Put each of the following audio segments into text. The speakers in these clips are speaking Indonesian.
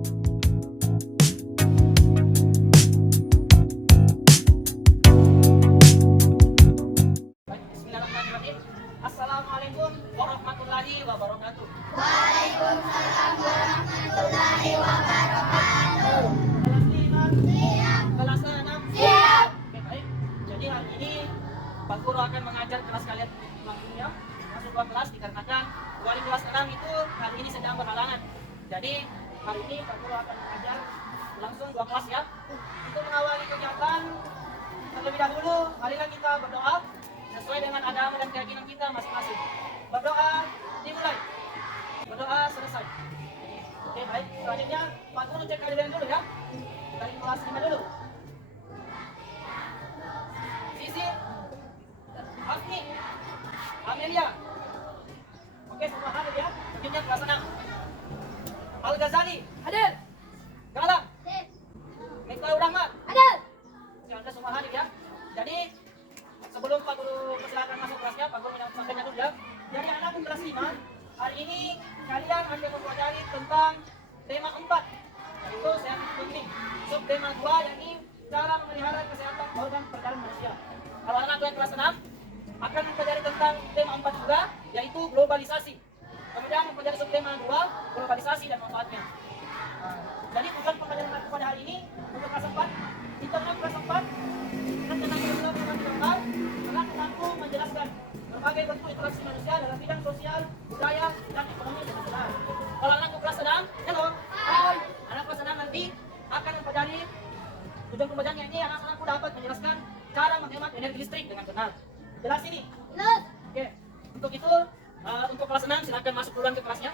Bismillahirrahmanirrahim. Assalamualaikum warahmatullahi wabarakatuh. Waalaikumsalam warahmatullahi wabarakatuh. Kelas 5, Siap. kelas 6. Siap. Oke, baik. Jadi hari ini Pak Guru akan mengajar kelas kalian langsung ya. Masuk ke kelas dikarenakan wali kelas 6 itu hari ini sedang berhalangan. Jadi hari ini Pak Guru akan mengajar langsung 2 kelas ya. Untuk mengawali kegiatan terlebih dahulu, marilah kita berdoa sesuai dengan agama dan keyakinan kita masing-masing. Berdoa dimulai. Berdoa selesai. Oke, baik. Selanjutnya Pak Guru cek kalian dulu ya. Dari kelas 5 dulu. Sisi, Asmi, Amelia. Oke, semua hadir ya. Selanjutnya kelas 6. Al-Ghazali, hadir. Galang, Miftahul Rahman, Hadir. Anda semua hadir ya. Jadi sebelum Pak Guru persilakan masuk kelasnya, Pak Guru menyampaikan dulu ya. Jadi anak kelas 5, hari ini kalian akan mempelajari tentang tema 4, yaitu sehat begini. Sub tema 2 yakni cara memelihara kesehatan organ perdagangan manusia. Kalau anak yang kelas 6 akan mempelajari tentang tema 4 juga, yaitu globalisasi. Kemudian mempelajari sub tema 2, globalisasi dan manfaatnya. Jadi tujuan pembelajaran aku pada hari ini untuk kelas 4, internal kelas 4 dan tentang dengan akan mampu menjelaskan berbagai bentuk interaksi manusia dalam bidang sosial, budaya, dan ekonomi nasional. Kalau anak kelas 6, halo, hai, anak kelas 6 nanti akan mempelajari tujuan pembelajarannya ini anak-anakku dapat menjelaskan cara menghemat energi listrik dengan benar. Jelas ini? Jelas. Oke, untuk itu untuk kelas 6 silakan masuk duluan ke kelasnya.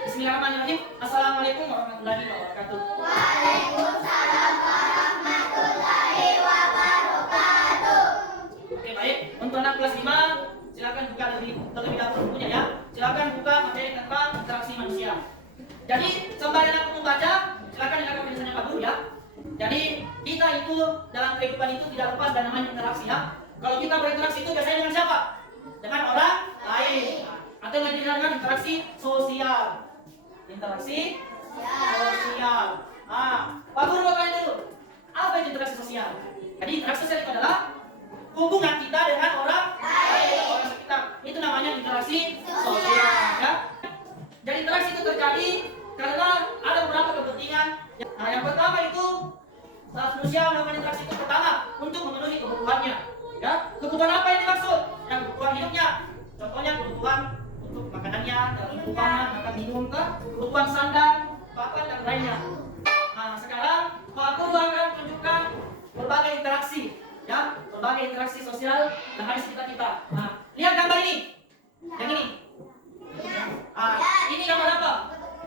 Bismillahirrahmanirrahim. Assalamualaikum warahmatullahi wabarakatuh. Waalaikumsalam warahmatullahi wabarakatuh. Oke, baik. Untuk anak kelas 5, silakan buka terlebih dahulu bukunya ya. Silakan buka materi tentang interaksi manusia. Jadi, sembari anak membaca, silakan dengarkan penjelasannya Pak Guru ya. Jadi, kita itu dalam kehidupan itu tidak lepas dari namanya interaksi ya. Kalau kita berinteraksi itu biasanya dengan siapa? Dengan orang lain. Atau dengan interaksi sosial. Interaksi sosial. Pak Guru mau tanya dulu, apa itu interaksi sosial? Jadi interaksi sosial itu adalah hubungan kita dengan orang lain, orang sekitar. Itu namanya interaksi sosial. Ya? Jadi interaksi itu terjadi karena ada beberapa kepentingan. Yang pertama itu manusia melakukan interaksi itu pertama untuk memenuhi kebutuhannya. Ya, kebutuhan apa yang dimaksud? Yang kebutuhan hidupnya. Contohnya kebutuhan untuk makanannya, kebutuhan makan minum, kebutuhan sandang, papan dan lainnya. Sekarang Pak Guru akan tunjukkan berbagai interaksi, ya, berbagai interaksi sosial yang ada di sekitar kita. Lihat gambar ini, yang ini. Ini gambar apa?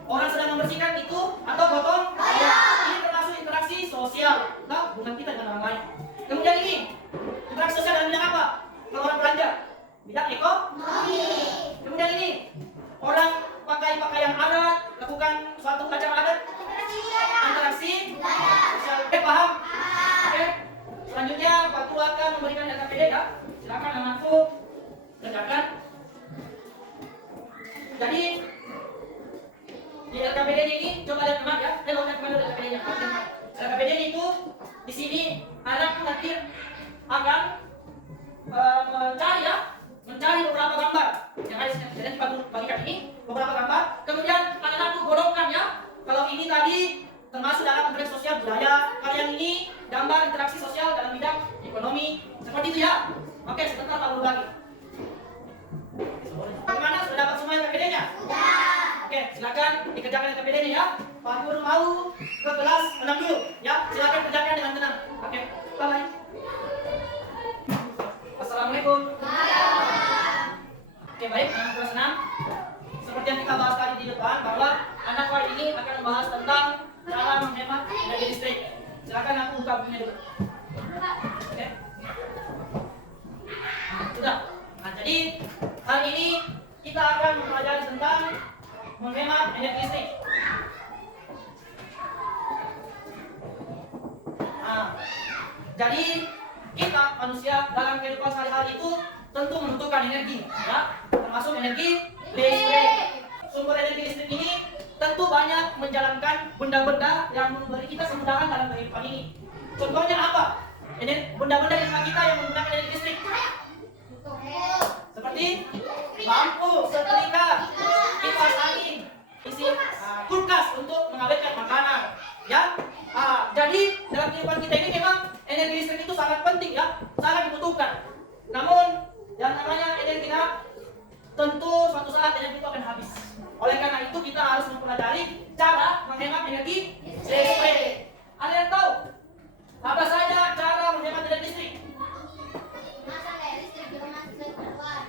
Orang sedang membersihkan itu atau gotong? Ini termasuk interaksi sosial, hubungan kita dengan orang lain. Kemudian ini, interaksi sosial dalam bidang apa? Kalau orang belanja, bidang ekonomi. Kemudian ini, orang pakai pakaian adat, lakukan suatu acara adat, interaksi sosial. Paham? Oke. Selanjutnya, Pak Guru akan memberikan LKPD ya. Silakan anakku kerjakan. Jadi di LKPD ini coba lihat teman ya. Lihat kemana LKPD-nya. LKPD itu di sini anak nanti akan mencari beberapa gambar yang ada di sini. Jadi Pak Guru bagikan ini beberapa gambar. Kemudian anak-anakku golongkan ya. Kalau ini tadi termasuk dalam interaksi sosial budaya, kalau yang ini gambar interaksi sosial dalam bidang ekonomi. Seperti itu ya. Oke, sebentar Pak Guru bagi. Bagaimana? Sudah dapat semua LKPD-nya? Sudah. Oke, silakan dikerjakan LKPD-nya ya. Pak Guru mau ke kelas 6 dulu ya. Silakan kerjakan dengan tenang. Oke, bye-bye. Assalamualaikum. Oke, baik, anak kelas 6. Seperti yang kita bahas tadi di depan, bahwa anak kali ini akan membahas tentang cara menghemat energi listrik. Silakan aku buka bukunya dulu. Oke. Sudah. Jadi hari ini kita akan mempelajari tentang menghemat energi listrik. Jadi kita manusia dalam kehidupan sehari-hari itu tentu membutuhkan energi, ya, termasuk energi listrik. Sumber energi listrik ini tentu banyak menjalankan benda-benda yang memberi kita kemudahan dalam kehidupan ini. Contohnya apa? Ini benda-benda di rumah kita yang menggunakan energi listrik. Seperti lampu, setrika, kipas angin, isi kulkas untuk mengawetkan makanan, ya. Jadi dalam kehidupan kita ini memang energi listrik itu sangat penting, ya, sangat dibutuhkan. Namun yang namanya energi tentu suatu saat energi itu akan habis. Oleh karena itu kita harus mempelajari cara menghemat energi listrik. Ada yang tahu apa saja cara menghemat energi listrik?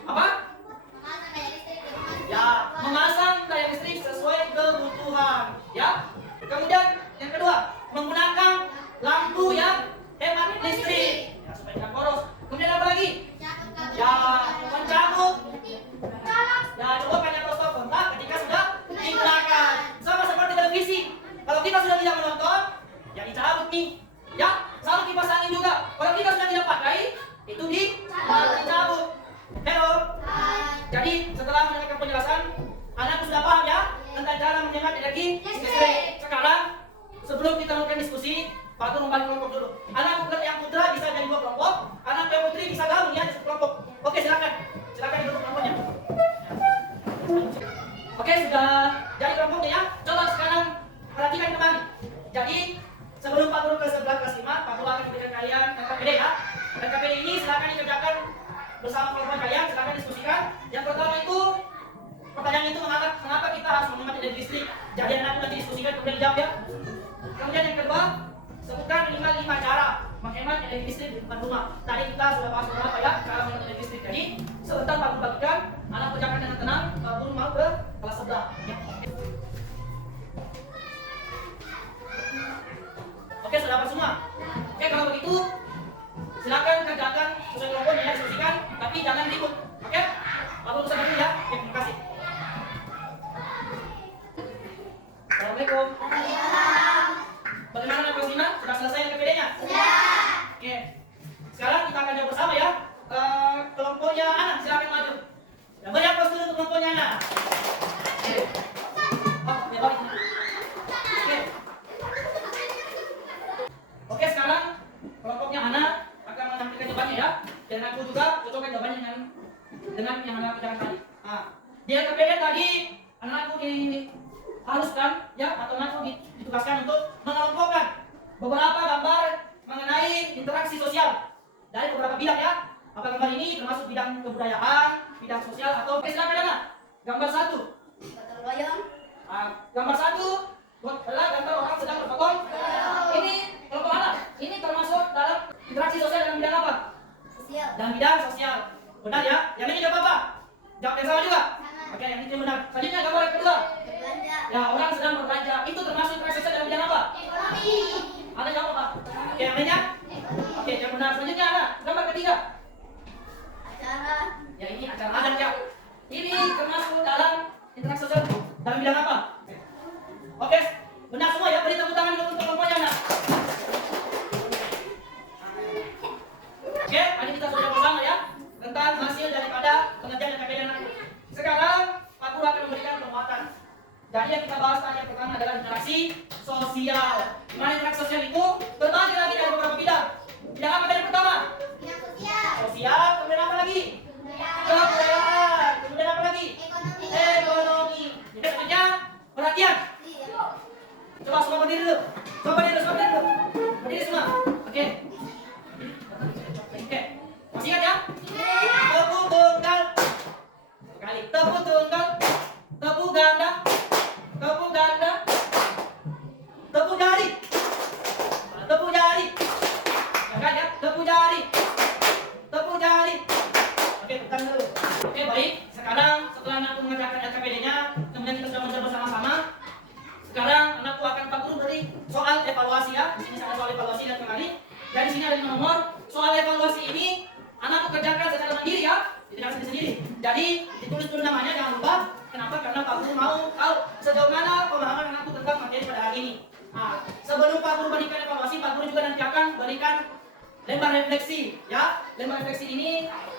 Apa? Ya, memasang daya listrik sesuai kebutuhan, ya. Kemudian yang kedua, menggunakan lampu yang hemat listrik, ya, supaya tidak boros. Kemudian apa lagi? Ya, mencabut. Ya, coba kan yang stop kontak ketika sudah digunakan. Sama seperti televisi. Kalau kita sudah tidak menonton, ya dicabut nih. Ya, sama kipas angin juga. Kalau kita sudah tidak pakai, itu dicabut. Hello. Jadi setelah mendengarkan penjelasan, anakku sudah paham ya tentang cara menghemat energi listrik. Sekarang sebelum kita melakukan diskusi, Pak Guru membagi kelompok dulu. Anak yang putra bisa jadi 2 kelompok, anak yang putri bisa gabung ya di 1 kelompok. Oke, silakan dibentuk kelompoknya. Oke, sudah jadi kelompoknya ya. Coba sekarang perhatikan kembali. Jadi sebelum Pak Guru ke sebelah kelas 5, Pak Guru akan berikan kalian RKPD ya. RKPD ini silakan dikerjakan bersama kelompok kalian, silakan diskusikan. Yang pertama itu pertanyaan itu mengapa kita harus menghemat energi listrik. Jadi anak nanti diskusikan kemudian dijawab ya. Kemudian yang kedua, sebutkan minimal 5 cara menghemat energi listrik di depan rumah. Tadi kita sudah bahas beberapa ya cara menghemat energi listrik. Jadi sebentar Pak Guru bagikan, anak kerjakan dengan tenang. Pak Guru mau ke kelas sebelah. Ya. Oke, sudah apa semua? Oke, kalau begitu silakan kerjakan sesuai kelompok ya, diskusikan, tapi jangan ribut. Oke? Pak Guru bisa dulu ya. Oke, terima kasih. Assalamualaikum. Bagaimana kelas 5? Sudah selesai RKPD-nya? Sudah. Oke. Sekarang kita akan jawab bersama ya. Kelompoknya Ana, silakan maju. Dan banyak pos dulu untuk kelompoknya Ana. Oke. Oh, ya balik. Oke. Oke, sekarang kelompoknya Ana akan menampilkan jawabannya ya. Dan aku juga cocokkan jawabannya dengan yang Ana kerjakan tadi. Nah, di RKPD tadi anakku diharuskan ya atau anakku ditugaskan untuk mengelompokkan beberapa gambar mengenai interaksi sosial dari beberapa bidang ya. Apa gambar ini termasuk bidang kebudayaan, bidang sosial atau silakan Ana. Gambar 1. Gotong royong. Gambar 1 adalah gambar orang sedang bergotong. Ini kelompok Ana. Ini termasuk dalam interaksi sosial dalam bidang apa? Sosial. Dalam bidang sosial. Benar ya? Yang ini jawab apa? Jawab yang sama juga? Sama. Oke, yang ini benar. Selanjutnya gambar yang kedua. Berbelanja. Ya, orang sedang berbelanja. Itu termasuk interaksi sosial dalam bidang apa? Ekonomi. Ada jawab apa? Oke, yang lainnya? Oke, yang benar. Selanjutnya ada gambar ketiga. Acara. Ya, ini acara adat ya. Ini termasuk dalam interaksi sosial dalam bidang apa? Oke, benar semua ya. Beri tepuk tangan untuk kelompoknya, Nak. Oke, tadi kita sudah bersama ya tentang hasil daripada pengerjaan RKPD anak. Sekarang Pak Guru akan memberikan penguatan. Jadi yang kita bahas tadi yang pertama adalah interaksi sosial. Dimana interaksi sosial itu terbagi lagi dari beberapa bidang. Bidang apa tadi pertama? Bidang sosial. Sosial, kemudian apa lagi? Kebudayaan. Kebudayaan, kemudian apa lagi? Ekonomi. Ekonomi. Jadi selanjutnya perhatian. Coba semua berdiri dulu. Semua berdiri dulu. Berdiri semua. Oke. Oke. Masih ingat ya? Tepuk tunggal. Sekali. Tepuk tunggal. Tepuk ganda. Tepuk ganda. Tepuk jari. Tepuk jari. Jangan ya. Tepuk jari. Tepuk jari. Oke, tekan dulu. Oke, baik. Sekarang setelah anakku mengerjakan RKPD-nya, kemudian kita sudah mencoba sama-sama. Sekarang anakku akan Pak Guru beri soal evaluasi ya. Di sini ada soal evaluasi dan kembali. Dan di sini ada 5 nomor. Soal evaluasi ini anakku kerjakan secara mandiri ya, tidak sendiri-sendiri. Jadi ditulis dulu namanya, jangan lupa. Kenapa? Karena Pak Guru mau tahu sejauh mana pemahaman anakku tentang materi pada hari ini. Nah, sebelum Pak Guru berikan evaluasi, Pak Guru juga nanti akan berikan lembar refleksi, ya. Lembar refleksi ini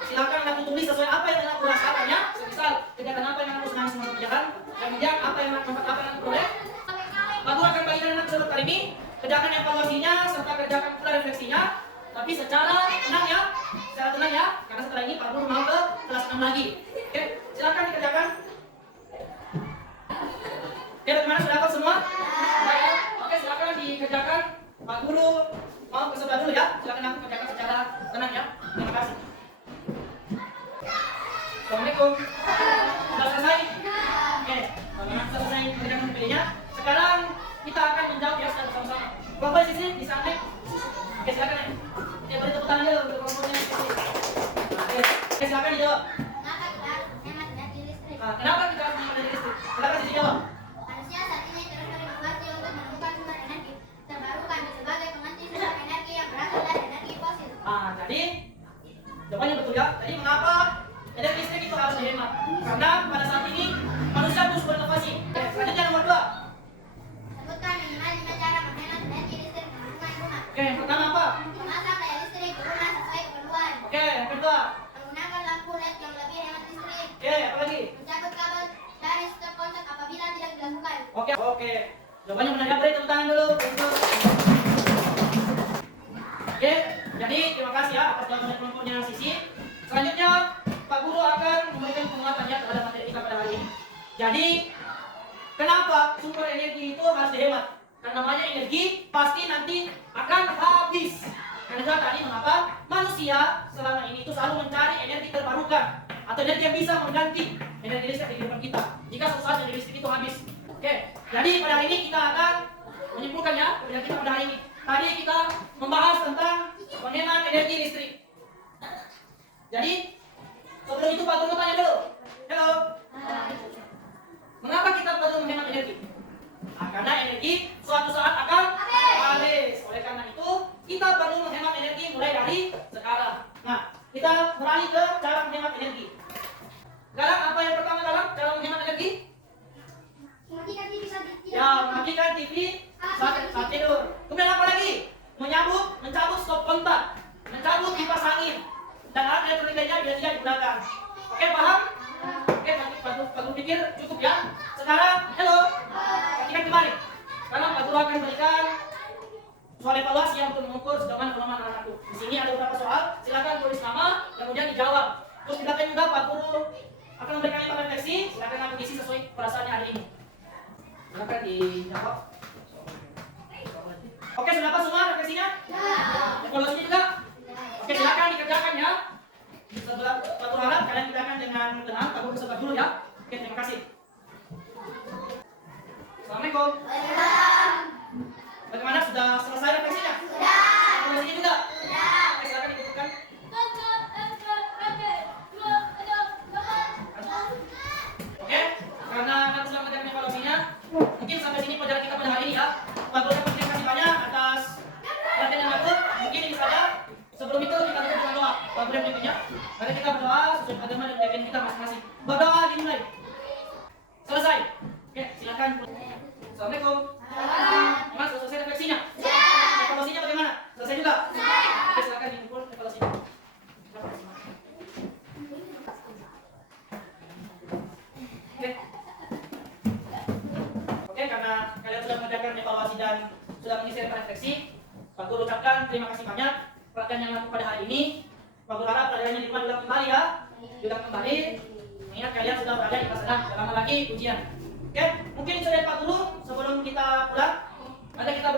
silakan Anda tulis sesuai apa yang Anda rasakan ya. Semisal kegiatan apa yang Anda senang mengerjakan, kemudian apa yang Anda peroleh. Pak Guru akan bagikan Anda peserta kali ini, kerjakan evaluasinya serta kerjakan pula refleksinya, tapi secara tenang ya, karena setelah ini Pak Guru mau ke kelas 6 lagi. Oke, silakan dikerjakan. Oke, bagaimana sudah hafal semua? Oke, silakan dikerjakan. Pak Guru mau ke sebelah dulu ya. Silakan aku kerjakan secara tenang ya. Terima kasih. Assalamualaikum. Sudah selesai? Oke, bagaimana selesai mengerjakan PPD-nya? Sekarang kita akan menjawab ya secara bersama-sama. Kelompok di sini di samping. Oke, silakan ya. Oke, beri tepuk tangan dulu untuk kelompoknya. Oke, silakan dijawab. Kenapa kita harus menghemat energi listrik? Kenapa kita harus menghemat listrik? Silakan dijawab. Manusia saat ini terus berinovasi untuk menemukan sumber energi terbarukan sebagai pengganti sumber energi yang berasal dari energi fosil. Jadi jawabannya betul ya. Jadi mengapa energi listrik itu harus dihemat? Karena pada saat ini manusia terus berinovasi. Oke, selanjutnya nomor 2. Sebutkan minimal 5 cara menghemat energi listrik di rumah. Oke, yang pertama apa? Memasak daya listrik di rumah sesuai keperluan. Oke, yang kedua. Menggunakan lampu LED yang lebih hemat listrik. Oke, apa lagi? Mencabut kabel dari stop kontak apabila tidak dilakukan. Oke. Jawabannya benar ya. Beri tepuk tangan dulu. Untuk. Oke, jadi terima kasih ya atas jawaban kelompoknya Sisi. Selanjutnya Pak Guru akan memberikan penguatannya kepada materi kita pada hari ini. Jadi kenapa sumber energi itu harus dihemat? Karena namanya energi pasti nanti akan habis. Karena tadi mengapa manusia selama ini itu selalu mencari energi terbarukan atau energi yang bisa mengganti energi listrik di kehidupan kita jika suatu saat energi listrik itu habis. Oke, jadi pada hari ini kita akan menyimpulkan ya kerja kita pada hari ini. Tadi kita membahas tentang menghemat energi listrik. Jadi sebelum itu Pak Guru tanya dulu. Halo. Mengapa kita perlu menghemat energi? Karena energi suatu saat akan habis. Oleh karena itu kita perlu menghemat energi mulai dari sekarang. Nah, kita beralih ke cara menghemat energi. Sekarang apa yang pertama dalam cara menghemat energi? Mematikan TV saat tidur. Ya, mematikan TV saat tidur. Kemudian apa lagi? Mencabut stop kontak, mencabut kipas angin, dan alat elektronik lainnya bila tidak digunakan. Oke, paham? Oke, Pak Guru pikir cukup ya. Sekarang, halo. Perhatikan kembali. Sekarang Pak Guru akan berikan soal evaluasi yang untuk mengukur sejauh kelemahan anak-anakku. Di sini ada beberapa soal. Silakan tulis nama, kemudian dijawab. Terus di belakang juga Pak Guru akan memberikan lima refleksi. Silakan aku isi sesuai perasaannya hari ini. Silakan dijawab. Oke, sudah apa semua refleksinya? Evaluasinya juga? Oke, silakan dikerjakan ya. Setelah Pak Guru harap kalian kerjakan dengan tenang. Pak Guru bersebat dulu ya. Oke, terima kasih. Assalamualaikum. Bagaimana, sudah selesai refleksinya? Sudah. Evaluasinya juga? Sudah. Oke, silakan dikumpulkan. Oke, karena Anda sudah mengerjakan evaluasinya, mungkin sampai sini pelajaran kita pada hari ini ya. Pak Guru terima kasih banyak atas perhatian yang bagus. Mungkin ini saja. Sebelum itu kita tutup dengan doa. Pak Guru yang pimpinnya. Mari kita berdoa sesuai agama dan keyakinan kita masing-masing. Berdoa dimulai. Selesai. Oke, silakan. Assalamualaikum. Mas, sudah selesai refleksinya? Evaluasinya bagaimana? Selesai juga? Oke, silakan dikumpul evaluasinya. Oke, karena kalian sudah mengerjakan evaluasi dan sudah mengisi refleksi, Pak Guru ucapkan terima kasih banyak perhatian yang lakukan pada hari ini. Pak Guru harap pelajarannya diulang kembali ya. Diulang kembali. Mengingat kalian sudah berada di kelas 6, tidak lama lagi ujian. Oke, mungkin itu dari Pak Guru sebelum kita pulang. Ada kita